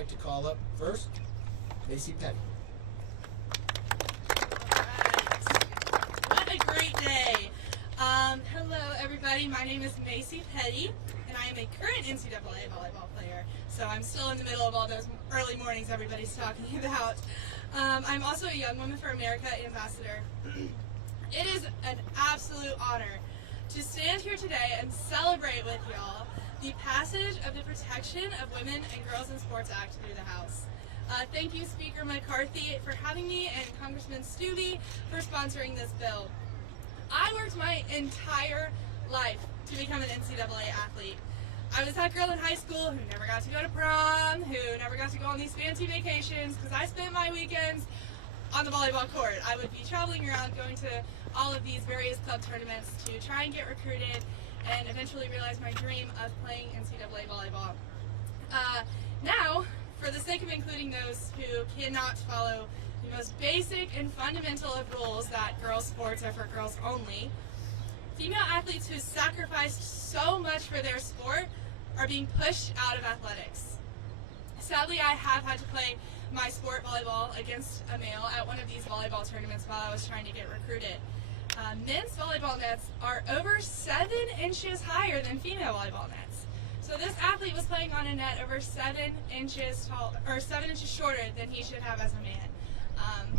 like to call up first Macy Petty. What a great day. Hello, everybody. My name is Macy Petty, and I am a current NCAA volleyball player. So I'm still in the middle of all those early mornings everybody's talking about. I'm also a Young Women for America ambassador. It is an absolute honor to stand here today and celebrate with y'all the passage of the Protection of Women and Girls in Sports Act through the House. Thank you, Speaker McCarthy, for having me, and Congressman Stubbe for sponsoring this bill. I worked my entire life to become an NCAA athlete. I was that girl in high school who never got to go to prom, who never got to go on these fancy vacations, because I spent my weekends on the volleyball court. I would be traveling around, going to all of these various club tournaments to try and get recruited and eventually realize my dream of playing NCAA volleyball. Now, for the sake of including those who cannot follow the most basic and fundamental of rules that girls' sports are for girls only, female athletes who sacrificed so much for their sport are being pushed out of athletics. Sadly, I have had to play my sport, volleyball, against a male at one of these volleyball tournaments while I was trying to get recruited. Men's volleyball nets are over 7 inches higher than female volleyball nets. So this athlete was playing on a net over 7 inches tall, or 7 inches shorter than he should have as a man.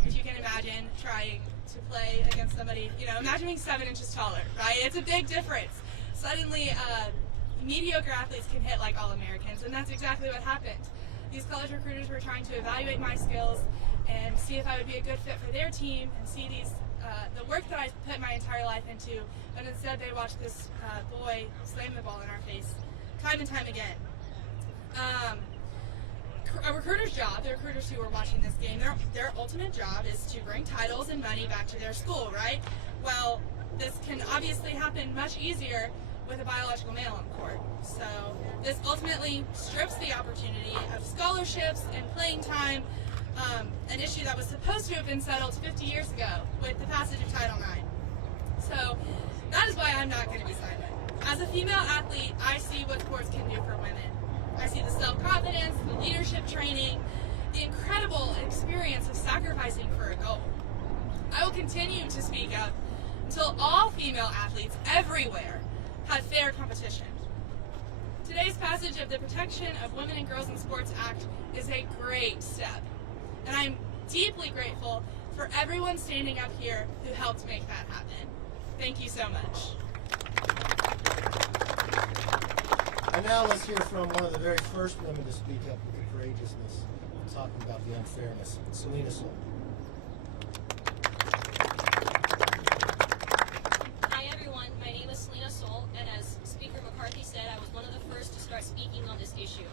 If you can imagine trying to play against somebody, imagine being 7 inches taller, right? It's a big difference. Suddenly, mediocre athletes can hit like All-Americans, and that's exactly what happened. These college recruiters were trying to evaluate my skills and see if I would be a good fit for their team and see the work that I put my entire life into, but instead they watched this boy slam the ball in our face time and time again. A recruiter's job, the recruiters who were watching this game, their ultimate job is to bring titles and money back to their school, right? Well, this can obviously happen much easier with a biological male on the court. So this ultimately strips the opportunity of scholarships and playing time, an issue that was supposed to have been settled 50 years ago with the passage of Title IX. So that is why I'm not going to be silent. As a female athlete, I see what sports can do for women. I see the self-confidence, the leadership training, the incredible experience of sacrificing for a goal. I will continue to speak up until all female athletes everywhere have fair competition. Today's passage of the Protection of Women and Girls in Sports Act is a great step, and I'm deeply grateful for everyone standing up here who helped make that happen. Thank you so much. And now let's hear from one of the very first women to speak up with the courageousness and talking about the unfairness, Selena Soul. Hi everyone, my name is Selena Soul, and as Speaker McCarthy said, I was one of the first to start speaking on this issue.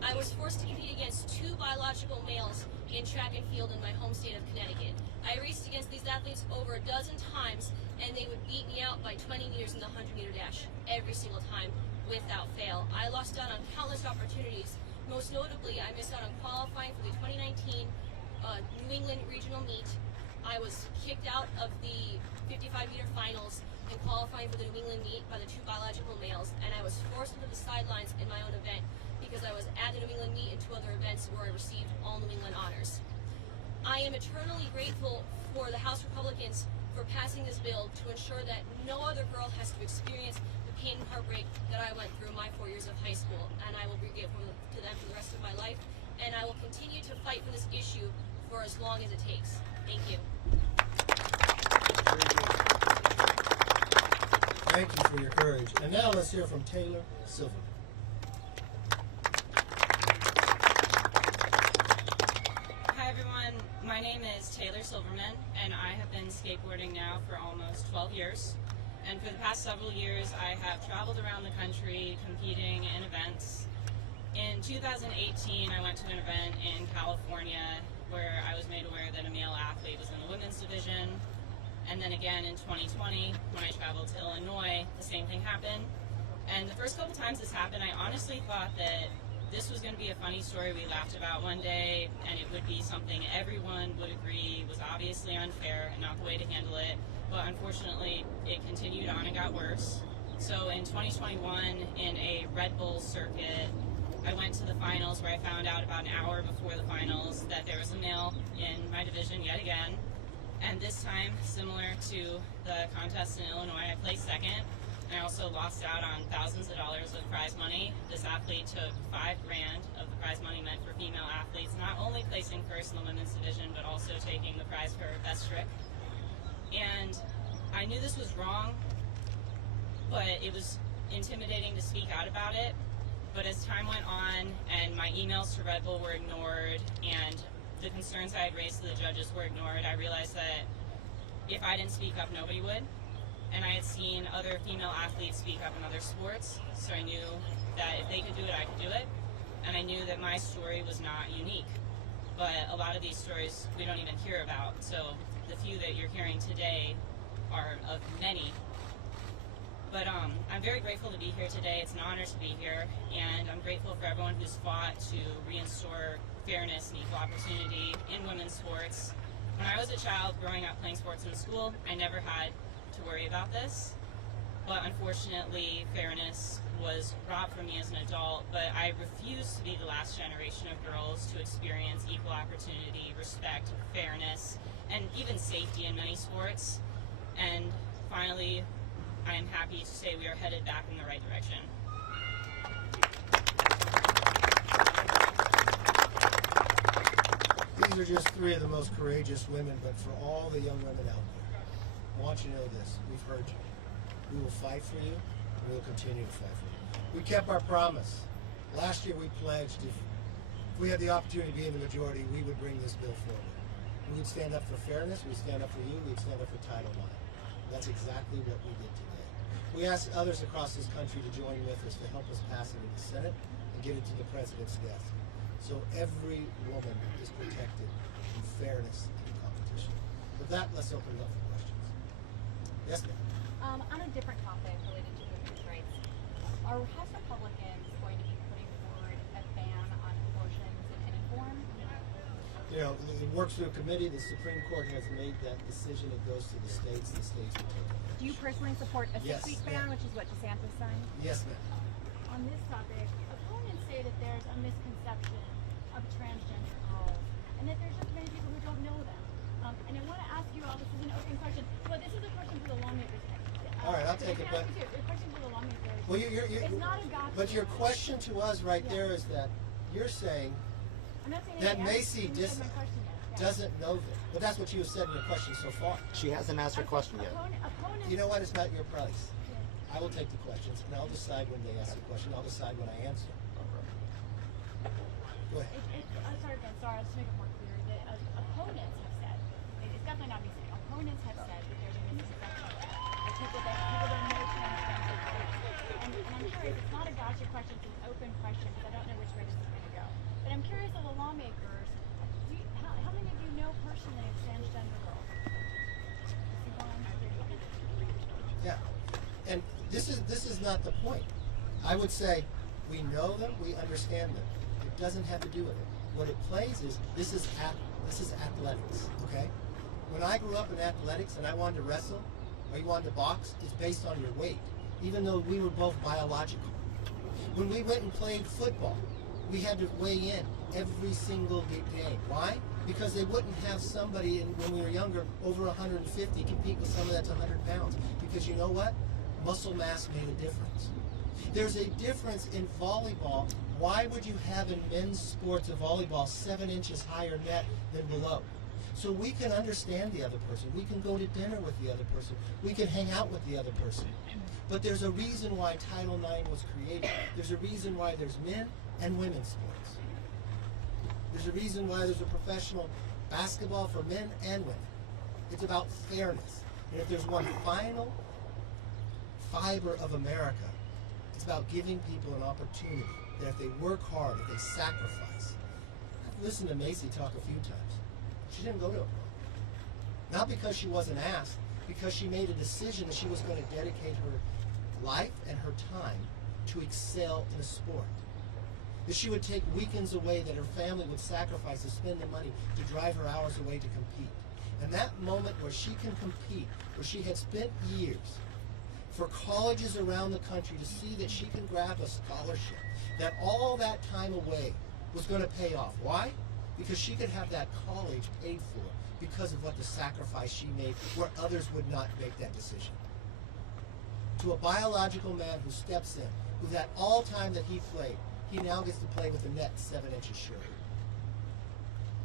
I was forced to compete against 2 biological males in track and field in my home state of Connecticut. I raced against these athletes over a dozen times, and they would beat me out by 20 meters in the 100-meter dash every single time, without fail. I lost out on countless opportunities. Most notably, I missed out on qualifying for the 2019 New England regional meet. I was kicked out of the 55-meter finals and qualifying for the New England meet by the 2 biological males, and I was forced into the sidelines in my own event because I was at the New England meet and 2 other events where I received all New England honors. I am eternally grateful for the House Republicans for passing this bill to ensure that no other girl has to experience the pain and heartbreak that I went through my 4 years of high school, and I will be grateful to them for the rest of my life, and I will continue to fight for this issue for as long as it takes. Thank you. Thank you for your courage. And now let's hear from Taylor Silverman. Hi everyone, my name is Taylor Silverman, and I have been skateboarding now for almost 12 years. And for the past several years, I have traveled around the country competing in events. In 2018, I went to an event in California where I was made aware that a male athlete was in the women's division. And then again in 2020, when I traveled to Illinois, the same thing happened. And the first couple times this happened, I honestly thought that this was going to be a funny story we laughed about one day, and it would be something everyone would agree was obviously unfair and not the way to handle it. But unfortunately, it continued on and got worse. So in 2021, in a Red Bull circuit, I went to the finals where I found out about an hour before the finals that there was a male in my division yet again. And this time, similar to the contest in Illinois, I placed second. And I also lost out on thousands of dollars of prize money. This athlete took $5,000 of the prize money meant for female athletes, not only placing first in the women's division, but also taking the prize for best trick. And I knew this was wrong, but it was intimidating to speak out about it. But as time went on and my emails to Red Bull were ignored and the concerns I had raised to the judges were ignored, I realized that if I didn't speak up, nobody would. And I had seen other female athletes speak up in other sports, so I knew that if they could do it, I could do it. And I knew that my story was not unique. But a lot of these stories we don't even hear about. So the few that you're hearing today are of many. But I'm very grateful to be here today. It's an honor to be here. And I'm grateful for everyone who's fought to reinstore fairness and equal opportunity in women's sports. When I was a child growing up playing sports in school, I never had to worry about this. But unfortunately, fairness was robbed from me as an adult. But I refuse to be the last generation of girls to experience equal opportunity, respect, fairness, and even safety in many sports. And finally, I am happy to say we are headed back in the right direction. These are just three of the most courageous women, but for all the young women out there, I want you to know this. We've heard you. We will fight for you, and we will continue to fight for you. We kept our promise. Last year we pledged if we had the opportunity to be in the majority, we would bring this bill forward. We would stand up for fairness, we'd stand up for you, we'd stand up for Title IX. That's exactly what we did today. We asked others across this country to join with us to help us pass it in the Senate and get it to the President's desk. So every woman is protected in fairness and competition. With that, let's open it up for questions. Yes, ma'am. On a different topic related to women's rights, are House Republicans going to be putting forward a ban on abortions in any form? You know, it works through a committee. The Supreme Court has made that decision. It goes to the states. The states will take it. Do you personally support a Yes, 6-week ban, ma'am. which is what DeSantis signed? Yes, ma'am. On this topic, opponents say that there's a misconception of transgender girls and that there's just many people who don't know them. And I want to ask you all, this is an open question, but this is a question for the lawmakers next. All right, I'll take it, but- A question for the lawmakers. Well, It's not a gotcha. but your question to us right there is that you're saying I'm not saying that any Macy answer to my question yet. Yeah. doesn't know this. But that's what you have said in your question so far. She hasn't asked her question yet. Opponents, You know what? It's not your place. Yeah. I will take the questions, and I'll decide when they ask the question. I'll decide when I answer. Go ahead. Sorry, Ben, sorry, I'll just make it more clear that opponents have said, it's definitely not me saying, opponents have said that there's a misconception that people don't know transgender girls. And I'm curious, it's not a gotcha question, it's an open question, because I don't know which way this is going to go. But I'm curious of the lawmakers, how many of you know personally of transgender girls? Yeah. And this is not the point. I would say we know them, we understand them. It doesn't have to do with it. What it plays is this is athletics, okay? When I grew up in athletics and I wanted to wrestle or you wanted to box, it's based on your weight, even though we were both biological. When we went and played football, we had to weigh in every single game. Why? Because they wouldn't have somebody when we were younger over 150 compete with someone that's 100 pounds. Because you know what? Muscle mass made a difference. There's a difference in volleyball. Why would you have in men's sports a volleyball 7 inches higher net than below? So we can understand the other person. We can go to dinner with the other person. We can hang out with the other person. But there's a reason why Title IX was created. There's a reason why there's men and women's sports. There's a reason why there's a professional basketball for men and women. It's about fairness. And if there's one final fiber of America, it's about giving people an opportunity that if they work hard, if they sacrifice. I've listened to Macy talk a few times. She didn't go to a prom. Not because she wasn't asked, because she made a decision that she was going to dedicate her life and her time to excel in a sport. That she would take weekends away, that her family would sacrifice to spend the money to drive her hours away to compete. And that moment where she can compete, where she had spent years for colleges around the country to see that she can grab a scholarship that all that time away was going to pay off. Why? Because she could have that college paid for because of what the sacrifice she made where others would not make that decision. To a biological man who steps in, who that all time that he played, he now gets to play with the net 7 inches shorter.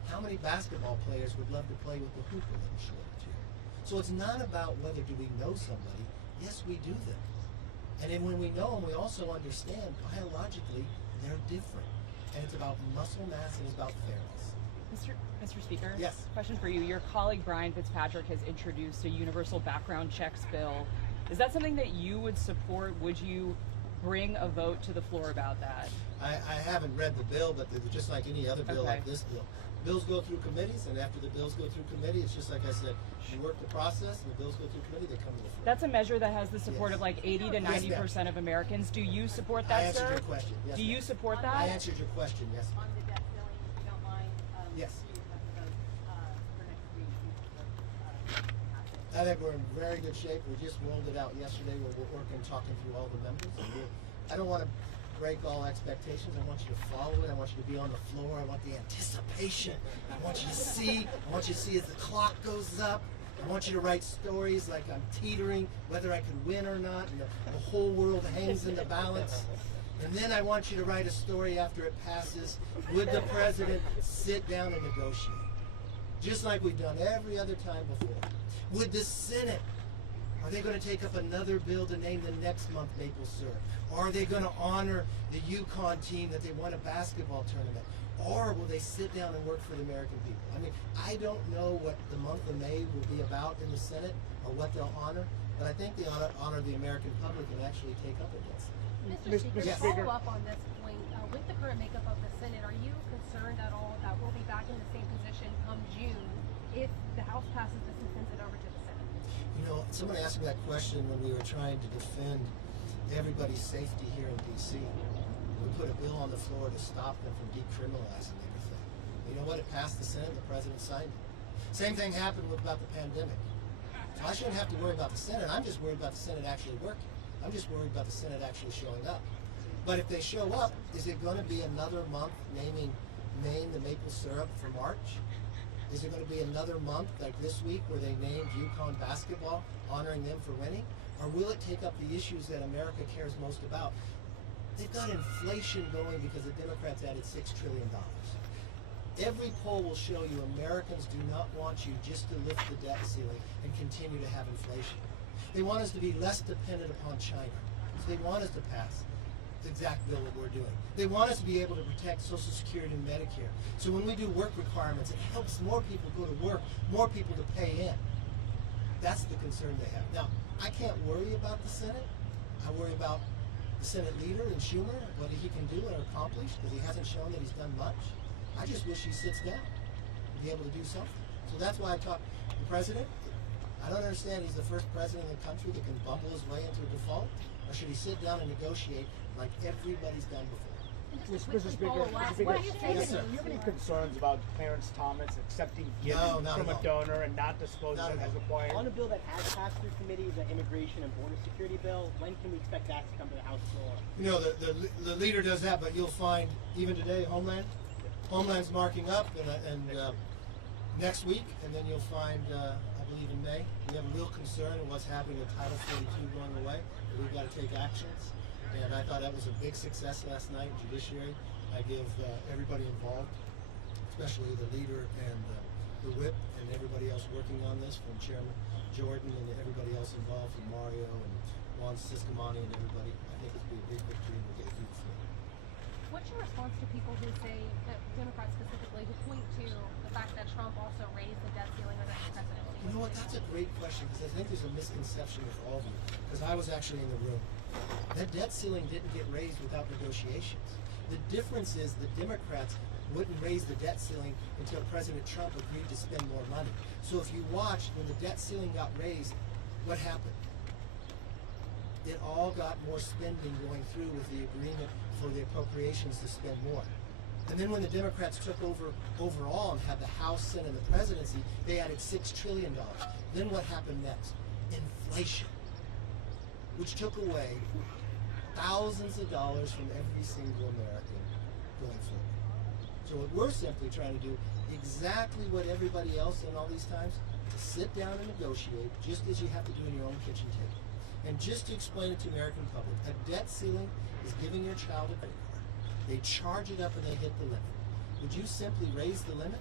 How many basketball players would love to play with the hoop a little shorter too? So it's not about whether do we know somebody. Yes, we do them. And then when we know them, we also understand biologically they're different. And it's about muscle mass and it's about fairness. Mr. Speaker? Yes. Question for you. Your colleague Brian Fitzpatrick has introduced a universal background checks bill. Is that something that you would support? Would you bring a vote to the floor about that? I haven't read the bill, but they're just like any other bill like this bill. Bills go through committees, and after the bills go through committee, it's just like I said, you work the process, and the bills go through committee, they come to the floor. That's a measure that has the support Yes. of like 80 to 90% of Americans. Do you support that, I answered sir? your question. Yes, Do ma'am. you support that? I answered your question, yes. On the debt ceiling, if you don't mind, Yes. you have to vote for next week. I think we're in very good shape. We just rolled it out yesterday. We're working, talking through all the members. And I don't want to break all expectations. I want you to follow it. I want you to be on the floor. I want the anticipation. I want you to see. I want you to see as the clock goes up. I want you to write stories like I'm teetering, whether I can win or not, and the whole world hangs in the balance. And then I want you to write a story after it passes. Would the president sit down and negotiate? Just like we've done every other time before. Would the Senate, are they going to take up another bill to name the next month maple syrup? Or are they going to honor the UConn team that they won a basketball tournament? Or will they sit down and work for the American people? I mean, I don't know what the month of May will be about in the Senate or what they'll honor, but I think they honor the American public and actually take up a debt. Mr. Speaker, Yes. to follow up on this point, with the current makeup of the Senate, are you concerned at all that we'll be back in the same position come June if the House passes this and sends it over to the Senate? You know, somebody asked me that question when we were trying to defend everybody's safety here in D.C. We put a bill on the floor to stop them from decriminalizing everything. You know what? It passed the Senate. The president signed it. Same thing happened about the pandemic. So I shouldn't have to worry about the Senate. I'm just worried about the Senate actually working. I'm just worried about the Senate actually showing up. But if they show up, is it going to be another month naming Maine the maple syrup for March? Is it going to be another month like this week where they named UConn basketball, honoring them for winning? Or will it take up the issues that America cares most about? They've got inflation going because the Democrats added $6 trillion. Every poll will show you Americans do not want you just to lift the debt ceiling and continue to have inflation. They want us to be less dependent upon China. So they want us to pass the exact bill that we're doing. They want us to be able to protect Social Security and Medicare. So when we do work requirements, it helps more people go to work, more people to pay in. That's the concern they have. Now, I can't worry about the Senate. I worry about the Senate leader and Schumer, what he can do and accomplish, because he hasn't shown that he's done much. I just wish he sits down and be able to do something. So that's why I talk the president. I don't understand. He's the first president in the country that can bumble his way into a default, or should he sit down and negotiate like everybody's done before? Mr. Speaker, Yes, sir. do you have any concerns about Clarence Thomas accepting gifts No, not from at a all. donor and not disclosing Not them at as all. required? On a bill that has passed through committee, the immigration and border security bill, when can we expect that to come to the House floor? You know, the leader does that, but you'll find even today, Homeland's marking up, and next week, and then you'll find, I believe in May, we have a real concern in what's happening with Title 42 going away. We've got to take actions, and I thought that was a big success last night, Judiciary. I give everybody involved, especially the leader and the whip and everybody else working on this, from Chairman Jordan and everybody else involved, from Mario and Juan Ciscomani and everybody. I think it's be a big victory and we'll get it through the floor. What's your response to people who say, that Democrats specifically, who point to the fact that Trump also raised the debt ceiling under his presidency? You know what? That's a great question, because I think there's a misconception with all of you. Because I was actually in the room. That debt ceiling didn't get raised without negotiations. The difference is the Democrats wouldn't raise the debt ceiling until President Trump agreed to spend more money. So if you watched when the debt ceiling got raised, what happened? It all got more spending going through with the agreement for the appropriations to spend more. And then when the Democrats took over overall and had the House, Senate, and the presidency, they added $6 trillion. Then what happened next? Inflation, which took away thousands of dollars from every single American going forward. So what we're simply trying to do, exactly what everybody else in all these times, sit down and negotiate, just as you have to do in your own kitchen table. And just to explain it to the American public, a debt ceiling is giving your child a credit card. They charge it up and they hit the limit. Would you simply raise the limit?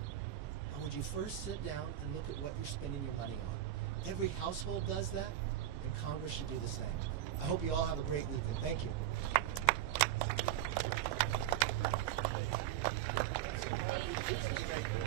Or would you first sit down and look at what you're spending your money on? Every household does that, and Congress should do the same. I hope you all have a great weekend. Thank you.